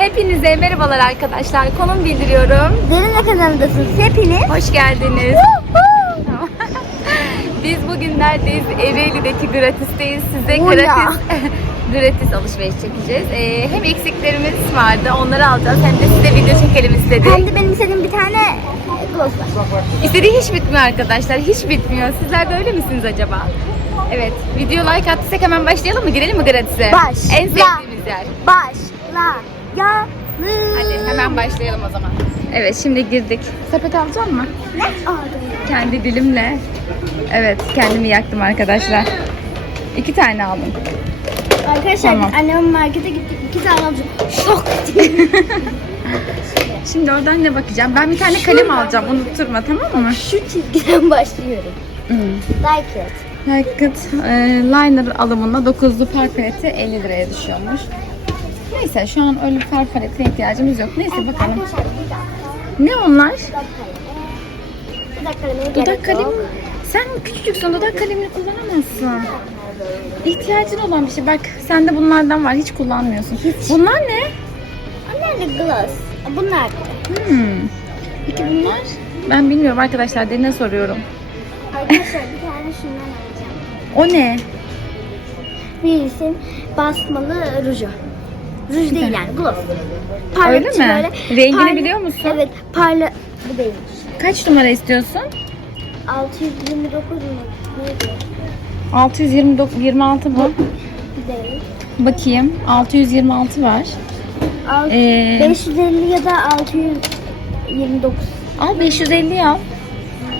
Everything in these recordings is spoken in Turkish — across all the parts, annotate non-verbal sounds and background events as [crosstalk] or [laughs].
Hepinize merhabalar arkadaşlar. Konum bildiriyorum. Derinle kanalındasınız hepiniz. Hoş geldiniz. [laughs] Biz bugün neredeyiz? Ereğli'deki gratisteyiz. Size Oya. gratis [laughs] gratis alışveriş çekeceğiz. Ee, hem eksiklerimiz vardı onları alacağız hem de size video çekelim istedik. Hem de benim istediğim bir tane gloss var. İstediği hiç bitmiyor arkadaşlar. Hiç bitmiyor. Sizler de öyle misiniz acaba? Evet. Video like attıysak hemen başlayalım mı? Girelim mi gratis'e? Başla. En sevdiğimiz yer. Başla. Ya. Hadi hemen başlayalım o zaman. Evet şimdi girdik. Sepet alacak mı? Ne aldın? Kendi dilimle. Evet kendimi yaktım arkadaşlar. İki tane aldım. Arkadaşlar Tamam. biz annemin markete gittik. iki tane alacağım. Şok. [laughs] Şimdi oradan ne bakacağım? Ben bir tane kalem alacağım. Unutturma tamam mı? Şu çizgiden başlıyorum. Hmm. Like it. Hakikat e, liner alımında 9'lu far paleti 50 liraya düşüyormuş. Neyse şu an öyle far paletine ihtiyacımız yok. Neyse bakalım. Arkadaşlar bir dakika. Ne onlar? Dudak kalemine Dudak kalemi. Sen küçücüksün dudak kalemini kullanamazsın. İhtiyacın olan bir şey. Bak sende bunlardan var. Hiç kullanmıyorsun. Bunlar ne? Onlar da gloss. Bunlar. Hmm. Peki bunlar? Ben bilmiyorum arkadaşlar. Derine soruyorum. Arkadaşlar bir tane şundan alacağım. O ne? Wilson basmalı ruju. Ruj değil yani gloss. Öyle mi? böyle. Rengini biliyor musun? Evet parla. Bu değilmiş. Kaç numara istiyorsun? 629 mu? Neydi? 626 bu. Değil. Bakayım. 626 var. Alt- Ee, 550 ya da 629. Al 550 al.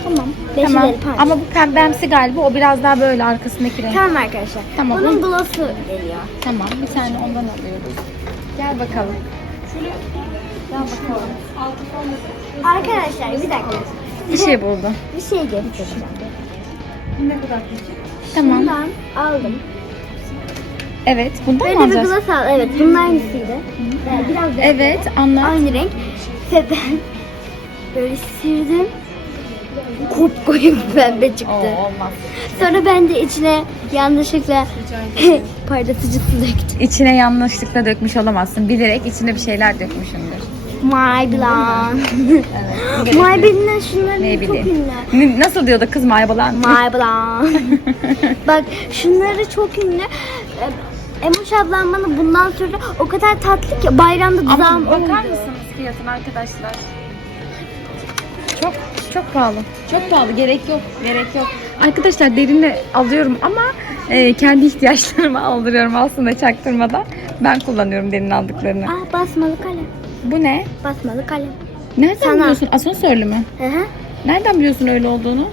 Tamam. 550 Tamam. Ama bu pembemsi galiba. O biraz daha böyle arkasındaki renk. Tamam arkadaşlar. Tamam, Bunun bu- gloss'u geliyor. Tamam. Bir tane ondan alıyoruz. Gel bakalım. Gel bakalım. Arkadaşlar bir dakika. Bir şey buldu. Bir şey göstereceğim. Tamam. Bundan aldım. Evet. Bundan mı Böyle bir alacağız? al. Evet bunun aynısıydı. Yani biraz da Evet. Anlat. aynı renk. Ve ben böyle sirdim. Kupkoyu [laughs] bir pembe çıktı. Oo, olmaz. Sonra ben de içine yanlışlıkla [laughs] parlatıcı su döktüm. İçine yanlışlıkla dökmüş olamazsın. Bilerek içine bir şeyler dökmüşsündür. Maybelline. Evet. [laughs] Maybelline'den şunlar Ne çok ünlü. Nasıl diyordu kız maybalan? Maybelline. Bak şunları çok ünlü. Ee, Emoş ablam bana bundan sonra o kadar tatlı ki bayramda Ama dudağım bakar oldu. mısınız fiyatına arkadaşlar? Çok pahalı. Çok pahalı. Gerek yok. Gerek yok. Arkadaşlar derinle alıyorum ama e, kendi [laughs] ihtiyaçlarımı aldırıyorum aslında çaktırmadan. Ben kullanıyorum derin aldıklarını. Ah basmalı kalem. Bu ne? Basmalı kalem. Nereden Sana. biliyorsun? Asansörlü mü? Hı hı. Nereden biliyorsun öyle olduğunu?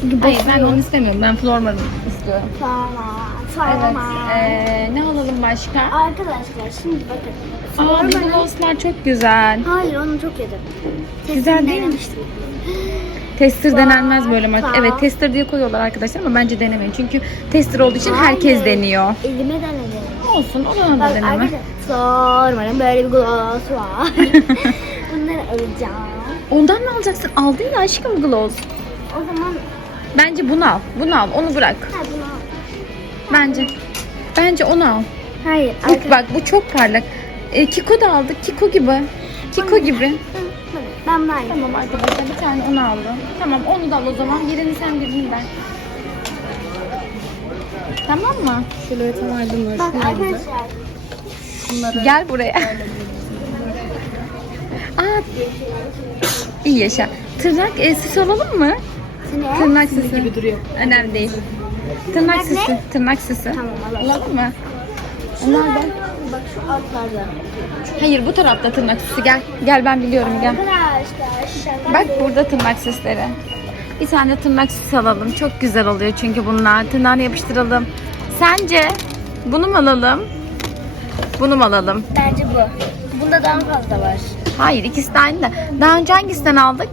Çünkü Hayır ben onu istemiyorum. Ben Flormar'ı istiyorum. Tamam. Evet. Tamam. Ee, ne alalım başka? Arkadaşlar şimdi bakın. Aa glosslar çok güzel. Hayır onu çok yedim. Güzel değil mi? Tester Vay, denenmez böyle marka. Evet tester diye koyuyorlar arkadaşlar ama bence denemeyin. Çünkü tester olduğu için herkes Hayır. deniyor. Elime denedim. Olsun ona da Bak deneme. arkadaşlar böyle bir gloss var. [laughs] Bunları alacağım. Ondan mı alacaksın? Aldın ya aşkım gloss. O zaman Bence bunu al. Bunu al. Onu bırak. ha bunu. Bence. Bence onu al. Hayır. Bu, arkadaşlar. bak bu çok parlak. E, Kiko da aldık. Kiko gibi. Kiko gibi. Ben bunu alayım. Tamam arkadaşlar bir tane onu aldım. Tamam onu da al o zaman. Birini sen birini ben. Tamam mı? Şöyle aydınlar. Bak arkadaşlar. Gel buraya. [laughs] Aa, iyi yaşa. Tırnak e, süs alalım mı? Ne? Tırnak süsü. gibi duruyor. Önemli değil. Tırnak Tırnak ne? süsü. Tırnak süsü. Tamam alalım. Alalım mı? Onlar da. Bak şu altlarda. Hayır bu tarafta tırnak süsü gel. Gel ben biliyorum gel. Arkadaşlar şaka Bak burada tırnak süsleri. Bir tane tırnak süsü alalım. Çok güzel oluyor çünkü bunlar. Tırnağını yapıştıralım. Sence bunu mu alalım? Bunu mu alalım? Bence bu. Bunda daha fazla var. Hayır ikisi de aynı da. Daha önce hangisinden aldık?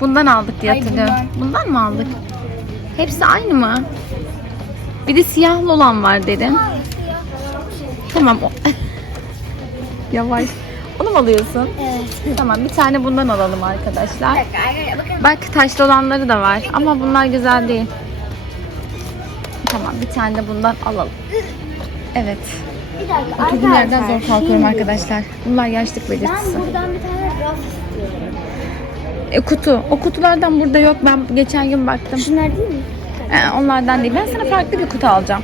Bundan aldık diye Hayır, hatırlıyorum. Bundan mı aldık? Hepsi aynı mı? Bir de siyahlı olan var dedim. Tamam. o- [laughs] Yavaş. Onu mu alıyorsun? Evet. Tamam bir tane bundan alalım arkadaşlar. Bakın. Bak taşlı olanları da var ama bunlar güzel değil. Tamam bir tane de bundan alalım. Evet. Bir dakika Oturduğum yerden zor kalkıyorum şimdi arkadaşlar. Bunlar yaşlık belirtisi. Ben buradan bir tane raf istiyorum. E, kutu. O kutulardan burada yok. Ben geçen gün baktım. Şunlar değil mi? E, onlardan değil. Ben sana farklı bir kutu alacağım.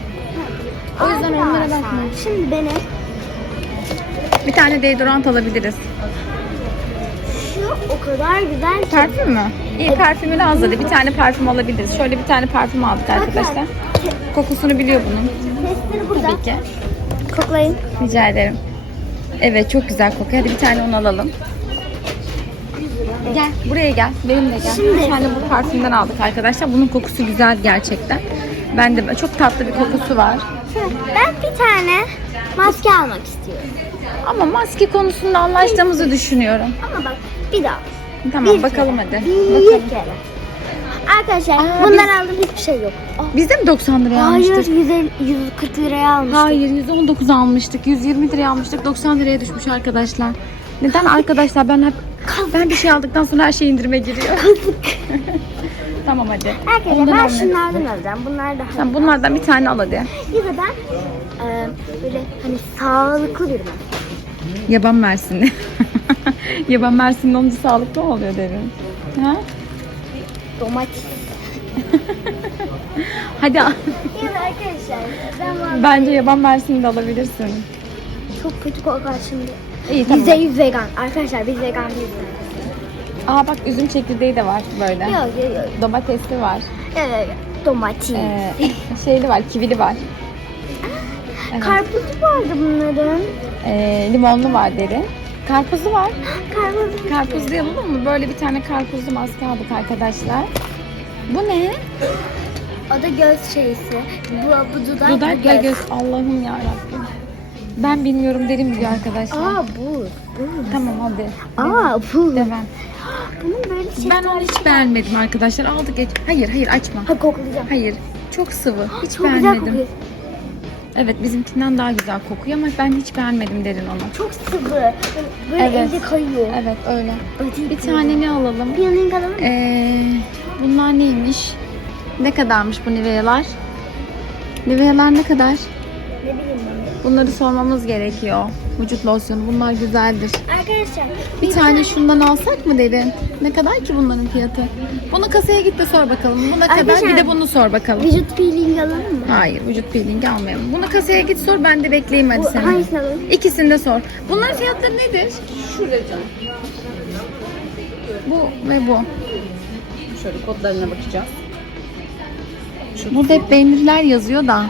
O yüzden onlara bakma. Şimdi benim Bir tane deodorant alabiliriz. şu o kadar güzel ki. Parfüm mü? İyi parfümünü az dedi. Bir tane parfüm alabiliriz. Şöyle bir tane parfüm aldık arkadaşlar. Kokusunu biliyor bunun. Testleri burada. Tabii ki. Koklayın. Rica ederim. Evet çok güzel kokuyor. Hadi bir tane onu alalım. Gel buraya gel. Benimle gel. Şimdi- Bir tane bu parfümden aldık arkadaşlar. Bunun kokusu güzel gerçekten. Ben de çok tatlı bir kokusu var. Ben bir tane maske almak istiyorum. Ama maske konusunda anlaştığımızı düşünüyorum. Ama bak bir daha. Tamam Bir bakalım kere. hadi. Bir Bakalım. kere. Arkadaşlar Aa, bundan biz- aldım hiçbir şey yok. Aa, Biz de mi 90 liraya Hayır almıştık? 150, 140 liraya almıştım. Hayır 119 almıştık. 120 liraya almıştık. 90 liraya düşmüş arkadaşlar. Neden arkadaşlar ben hep ben bir şey aldıktan sonra her şey indirime giriyor. [laughs] tamam hadi. Arkadaşlar Ondan ben almayalım. şunlardan alacağım. Bunlar daha Sen bunlardan bir tane al hadi. Ya da ben e, böyle hani sağlıklı bir maske. Yaban Mersinli. [laughs] Yaban Mersinli olunca sağlıklı mı oluyor derin? Ha? Domates. [laughs] Hadi. Ya da arkadaşlar ben Bence yaban Mersinli de alabilirsin. çok kötü kokar şimdi. İyi tamam. Yüzde yüz vegan. Arkadaşlar biz vegan değiliz. Aa bak üzüm çekirdeği de var böyle. Yok yok yok. Domatesli var. Yok. Domates. Ee, şeyli var, kivili var. Evet. Karpuzlu vardı bunların. Ee, limonlu var derin. Karpuzlu var. Karpuz. Karpuzlu alalım mı? Böyle bir tane karpuzlu maske aldık arkadaşlar. Bu ne? O da göz şeysi. Bu, bu dudak, Dudak ve göz. Allah'ım ya Ben bilmiyorum derim diyor arkadaşlar. Aa bu. bu. Tamam hadi. Aa bu. Devam. Bunun böyle şey. Ben onu hiç beğenmedim arkadaşlar. Aldık geç. Hayır hayır açma. Ha koklayacağım. Hayır. Çok sıvı. Hiç Çok güzel beğenmedim. kokuyor. Evet bizimkinden daha güzel kokuyor ama ben hiç beğenmedim derin onu. Çok sıvı. Böyle Evet. elde kayıyor. Evet öyle. Acayip Bir tane ne alalım? Bir yanına alalım mı? Ee, bunlar neymiş? Ne kadarmış bu Nivea'lar? Nivea'lar ne kadar? Ne bileyim ben. Bunları sormamız gerekiyor. Vücut losyonu bunlar güzeldir. Arkadaşlar Bir tane şundan alsak mı derin? Ne kadar ki bunların fiyatı? Bunu kasaya git de sor bakalım. Buna kadar bir Arkadaşlar- de bunu sor bakalım. vücut peeling alalım mı? Hayır vücut peelingi almayalım. Bunu kasaya git sor ben de bekleyeyim hadi Bu seni. hangisini alalım? İkisini de sor. Bunların fiyatları nedir? Bu ve bu. Şöyle kodlarına bakacağız. Burada hep peynirler yazıyor da.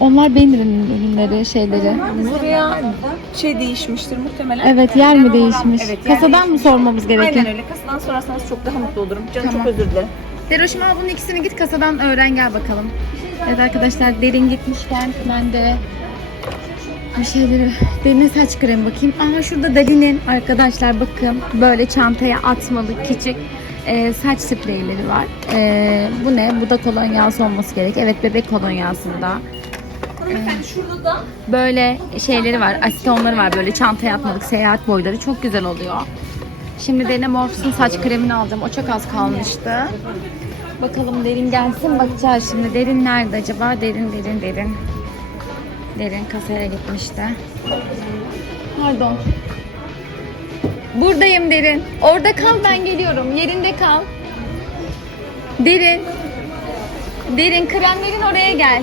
Onlar peynirin ürünleri, şeyleri. Buraya şey değişmiştir muhtemelen. Evet yer mi değişmiş? Evet, yer Kasadan mı değişmiş. sormamız gerekiyor? Aynen öyle. Kasadan sorarsanız çok daha mutlu olurum. Canım Tamam. çok özür dilerim. Deroş'um al bunun ikisini git kasadan öğren gel bakalım. Evet arkadaşlar derin gitmişken ben de bir şeyleri derine saç kremi bakayım. Aa şurada Dali'nin arkadaşlar bakın böyle çantaya atmalı küçük e, saç spreyleri var. E, bu ne? Bu da kolonyası olması gerek. Evet bebek kolonyasında. Böyle şeyleri var, asitonları var böyle çantaya atmalık seyahat boyları çok güzel oluyor. Şimdi Dene Morphs'un saç kremini alacağım. O çok az kalmıştı. Bakalım derin gelsin bakacağız şimdi. Derin nerede acaba? Derin derin derin. Derin kasaya gitmişti. Pardon. Buradayım derin. Orada kal ben geliyorum. Yerinde kal. Derin. Derin kremlerin oraya gel.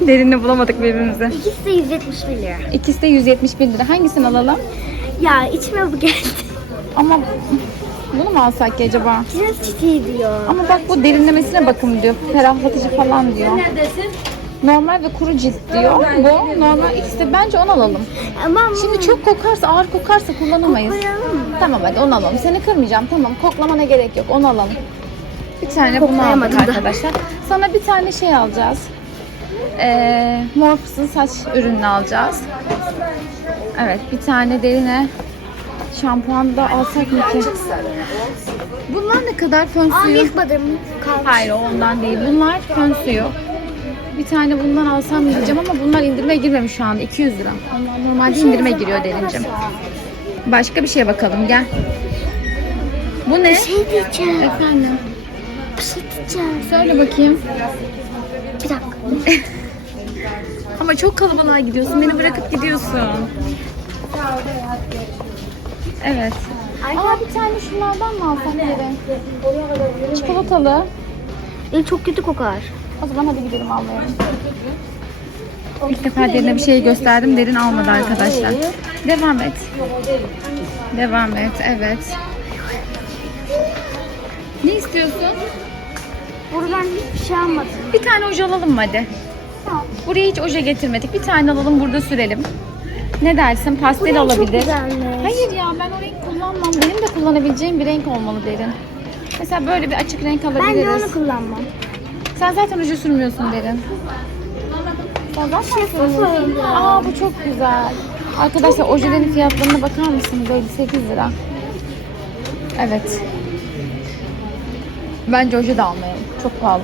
Derinle bulamadık birbirimizi. İkisi de 171 lira. İkisi de 171 lira. Hangisini alalım? Ya içime bu geldi. Ama bunu mu alsak ki acaba? Cilt çiçeği diyor. Ama bak bu derinlemesine bakım diyor. Ferahlatıcı falan diyor. Normal ve kuru cilt diyor. Bu normal ikisi de bence onu alalım. Ama Şimdi çok kokarsa ağır kokarsa kullanamayız. mı? Tamam hadi onu alalım. Seni kırmayacağım tamam. Koklamana gerek yok onu alalım. Bir tane bunu Koklayamadım aldık da. arkadaşlar. Sana bir tane şey alacağız. Ee, Morpheus'un saç ürününü alacağız. Evet bir tane derine şampuan da alsak mı ki? Bunlar ne kadar fön suyu? Hayır ondan değil. Bunlar fön suyu. Bir tane bundan alsam diyeceğim ama bunlar indirime girmemiş şu anda. 200 lira. Onlar normalde indirime giriyor derincim. Başka bir şeye bakalım gel. Bu ne? Bir şey diyeceğim. Efendim. Bir şey diyeceğim. Söyle bakayım. Bir dakika. [laughs] Ama çok kalabalığa gidiyorsun. Beni bırakıp gidiyorsun. Evet. Aa bir tane şunlardan mı alsak Derin? Çikolatalı. E, çok kötü kokar. O zaman hadi gidelim almaya. İlk defa derine bir şey gösterdim. Derin almadı arkadaşlar. Devam et. Devam et. Evet. Ne istiyorsun? Buradan hiçbir şey almadım. Bir tane oje alalım mı hadi? Buraya hiç oje getirmedik. Bir tane alalım burada sürelim. Ne dersin? Pastel Bu renk çok güzelmiş. Hayır ya ben o renk kullanmam. Benim de kullanabileceğim bir renk olmalı derin. Mesela böyle bir açık renk Ben de alabiliriz. onu kullanmam. Sen zaten oje sürmüyorsun derin. Sen zaten sürmüyorsun. Aa bu çok güzel. Arkadaşlar ojelerin fiyatlarına bakar mısınız? 58 lira. Evet. Bence oje de almayalım. Çok pahalı.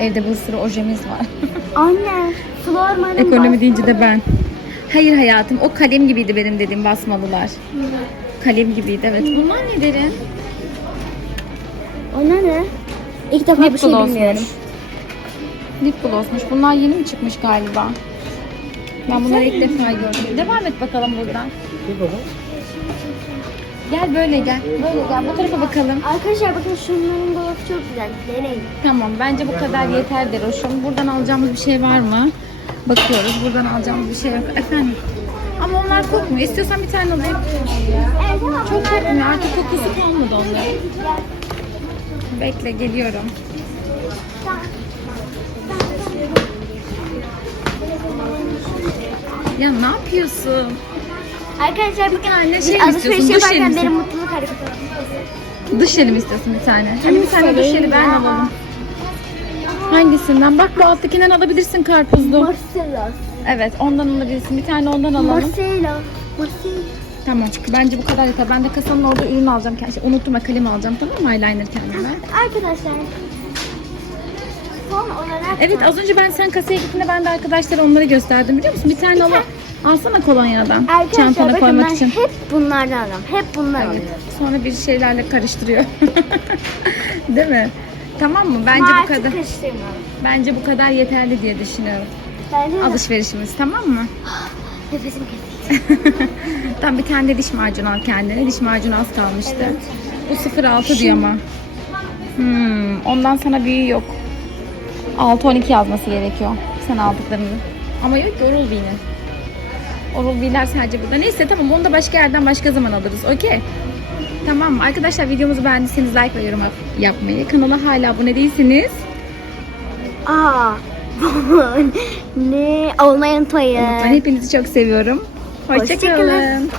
Evde bir sürü ojemiz var. [laughs] Anne, Florman'ın Ekonomi deyince de ben. Hayır hayatım o kalem gibiydi benim dediğim basmalılar. Kalem gibiydi evet. Bunlar ne derin? Ona ne? İlk defa bir Lip şey glossmuş. bilmiyorum. Lip glossmuş. Bunlar yeni mi çıkmış galiba? Ben bunları ilk defa gördüm. Devam et bakalım buradan. Gel böyle gel. Böyle gel. Bu tarafa bakalım. Arkadaşlar bakın şunların dolabı çok güzel. Deneyin. Tamam bence bu kadar yeter Deroş'um. Buradan alacağımız bir şey var mı? Bakıyoruz. Buradan alacağımız bir şey yok. Efendim. Ama onlar kokmuyor. İstiyorsan bir tane alayım. Çok kokmuyor. Artık kokusu kalmadı onların. Bekle geliyorum. Ya ne yapıyorsun? Arkadaşlar tane biz şey alışveriş yaparken benim mutluluk hareketi. Dış jeli mi istiyorsun bir tane? Hadi bir tane duş jeli ben Ya. alalım. Hangisinden? Bak bu alttakinden alabilirsin karpuzlu. Marcella. Evet ondan alabilirsin. Bir tane ondan alalım. Marcella. Marcella. Tamam. Bence bu kadar yeter. Ben de kasanın orada ürün alacağım. Şey, unuttum ha, kalem alacağım tamam mı? Eyeliner kendime. Arkadaşlar. Son olarak Evet az önce ben sen kasaya gittiğinde ben de arkadaşlara onları gösterdim biliyor musun? Bir tane al, alsana kolonyadan. Arkadaşlar Çantana bakın koymak ben için. hep bunlardan alıyorum. Hep bunlar Evet. alıyorum. Sonra bir şeylerle karıştırıyor. [laughs] Değil mi? Tamam mı? Bence Ama bu artık kadar. karıştırmıyorum. Bence bu kadar yeterli diye düşünüyorum. Bence de Alışverişimiz tamam mı? [gasps] nefesim kesildi. [laughs] Tam bir tane de diş macunu al kendine. Diş macunu az kalmıştı. Bu 06 diyor ama. Hmm, ondan sana büyüğü yok. 6-12 yazması gerekiyor. Sen aldıklarını. Ama yok ki Oral B'ler sadece burada. Neyse tamam onu da başka yerden başka zaman alırız. Okey. Tamam mı? Arkadaşlar videomuzu beğendiyseniz like ve yorum yapmayı. Kanala hala abone değilseniz Aa. ne? Olmayı unutmayın. Ben hepinizi çok seviyorum. Hoşça kalın. Hoşçakalın.